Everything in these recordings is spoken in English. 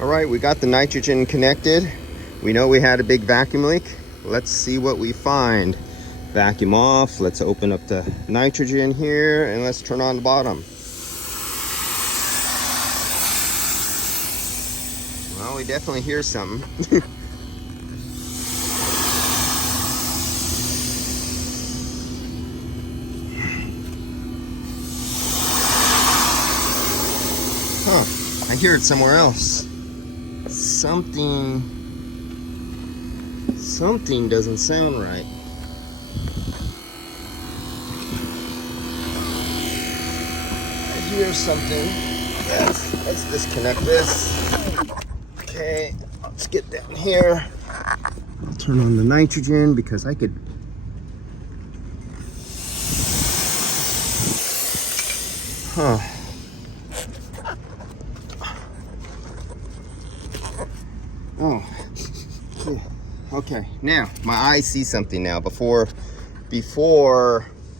All right, we got the nitrogen connected. We know we had a big vacuum leak. Let's see what we find. Vacuum off. Let's open up the nitrogen here and let's turn on the bottom. Well, we definitely hear something. Huh, I hear it somewhere else. Something doesn't sound right. I hear something. Let's disconnect this. Okay, let's get down here. Turn on the nitrogen because I could. Huh. Oh. Okay, now my eyes see something now. Before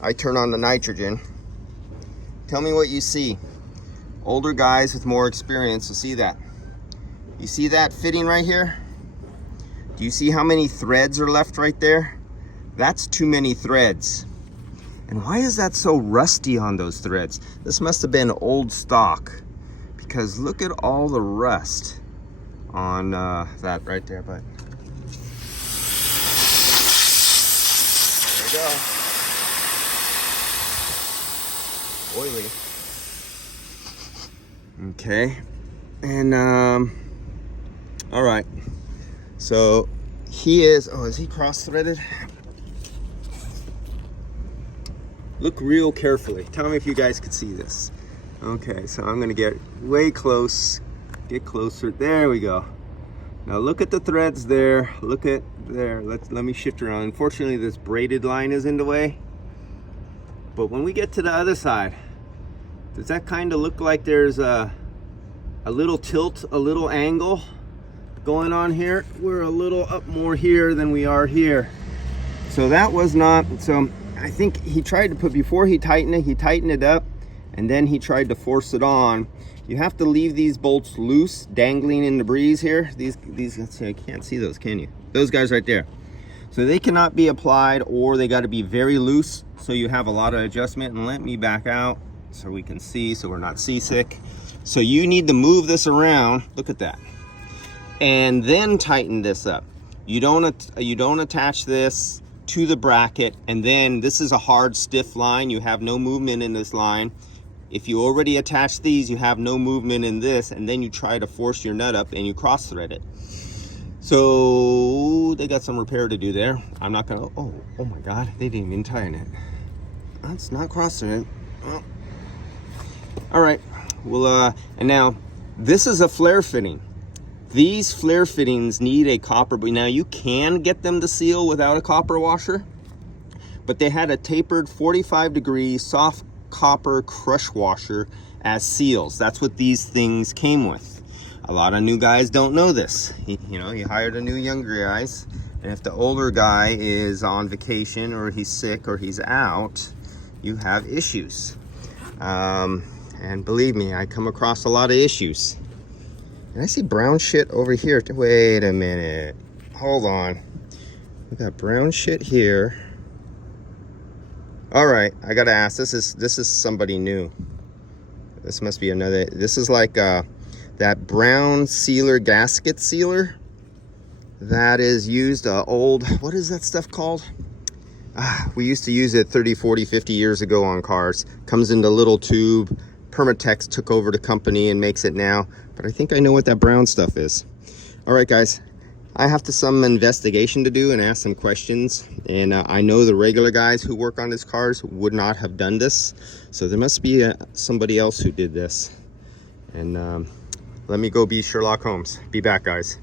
I turn on the nitrogen, tell me what you see. Older guys with more experience will see that. You see that fitting right here? Do you see how many threads are left right there? That's too many threads. And why is that so rusty on those threads? This must have been old stock, because look at all the rust on that right there. But there we go. Oily. Okay, and all right, so he is, oh, is he cross-threaded? Look real carefully. Tell me if you guys could see this. Okay, so I'm gonna get way close, get closer. There we go. Now look at the threads there. Look at there. Let me shift around. Unfortunately, this braided line is in the way. But when we get to the other side, does that kind of look like there's a little tilt, a little angle going on here? We're a little up more here than we are here. So that was not, so I think he tried to put, before he tightened it up, and then he tried to force it on. You have to leave these bolts loose, dangling in the breeze here. These, I can't see those, can you? Those guys right there. So they cannot be applied, or they got to be very loose, so you have a lot of adjustment. And let me back out so we can see, so we're not seasick. So you need to move this around. Look at that. And then tighten this up. You don't attach this to the bracket, and then this is a hard, stiff line. You have no movement in this line. If you already attach these, you have no movement in this, and then you try to force your nut up and you cross thread it. So they got some repair to do there. I'm not gonna, oh my God, they didn't even tighten it. That's not cross thread. Oh. All right, well, and now this is a flare fitting. These flare fittings need a copper, but now you can get them to seal without a copper washer, but they had a tapered 45-degree soft copper crush washer as seals. That's what these things came with. A lot of new guys don't know this. You know, you hired a new younger guys, and if the older guy is on vacation or he's sick or he's out, you have issues. And believe me, I come across a lot of issues. And I see brown shit over here. Wait a minute. Hold on. We got brown shit here. All right, I gotta ask. This is somebody new. This must be another. This is like that brown sealer, gasket sealer that is used. Old. What is that stuff called? We used to use it 30, 40, 50 years ago on cars. Comes in the little tube. Permatex took over the company and makes it now, but I think I know what that brown stuff is. All right, guys, I have some investigation to do and ask some questions, and I know the regular guys who work on these cars would not have done this, so there must be somebody else who did this. And let me go be Sherlock Holmes. Be back, guys.